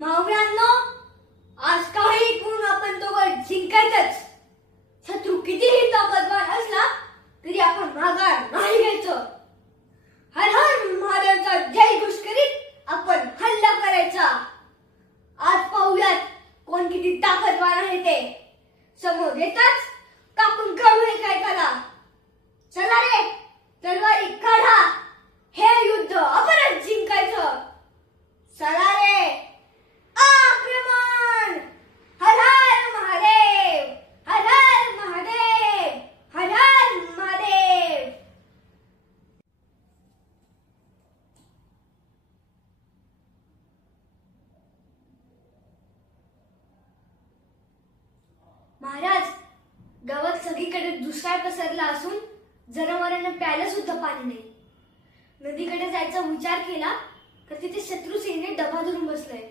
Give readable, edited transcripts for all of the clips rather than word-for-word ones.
मावळ्यांनो, आज काही करून आपण दोघं जिंकायचंच. शत्रू कितीही ताकदवान असला तरी आपण माघार नाही घ्यायचं. हर हर महादेवचा जय घोष करीत आपण हल्ला करायचा. आज पाहूयात कोण किती ताकदवान आहे ते. समोर येताच कापून काढू एकाला. चला रे, तलवारी काढा. हे युद्ध आपणच जिंकायचं. चला रे, आक्रमण. हर हर महादेव, हर हर महादेव, हर हर महादेव. महाराज, गावात सगळीकडे दुष्काळ पसरला असून जनावरांना प्यायला सुद्धा पाणी नाही. नदीकडे जायचा विचार केला तर तिथे शत्रू सैन्य डबा धरून बसलंय.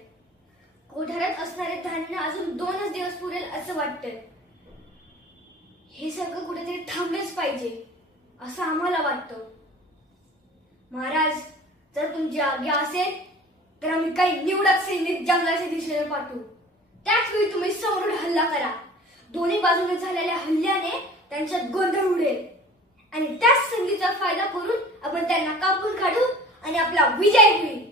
कोठारात असणारे धान्य अजून 2च दिवस पुरेल असं वाटतंय. हे सगळं कुठेतरी थांबलेच पाहिजे असं आम्हाला वाटतं. महाराज, जर तुमची आज्ञा असेल तर आम्ही काही निवडक सैनिक जंगलाच्या दिशेने पाठवू. त्याच वेळी तुम्ही समोरून हल्ला करा. दोन्ही बाजूने झालेल्या हल्ल्याने त्यांच्यात गोंधळ उडेल आणि त्याच संधीचा फायदा करून आपण त्यांना कापून काढू आणि आपला विजय होईल.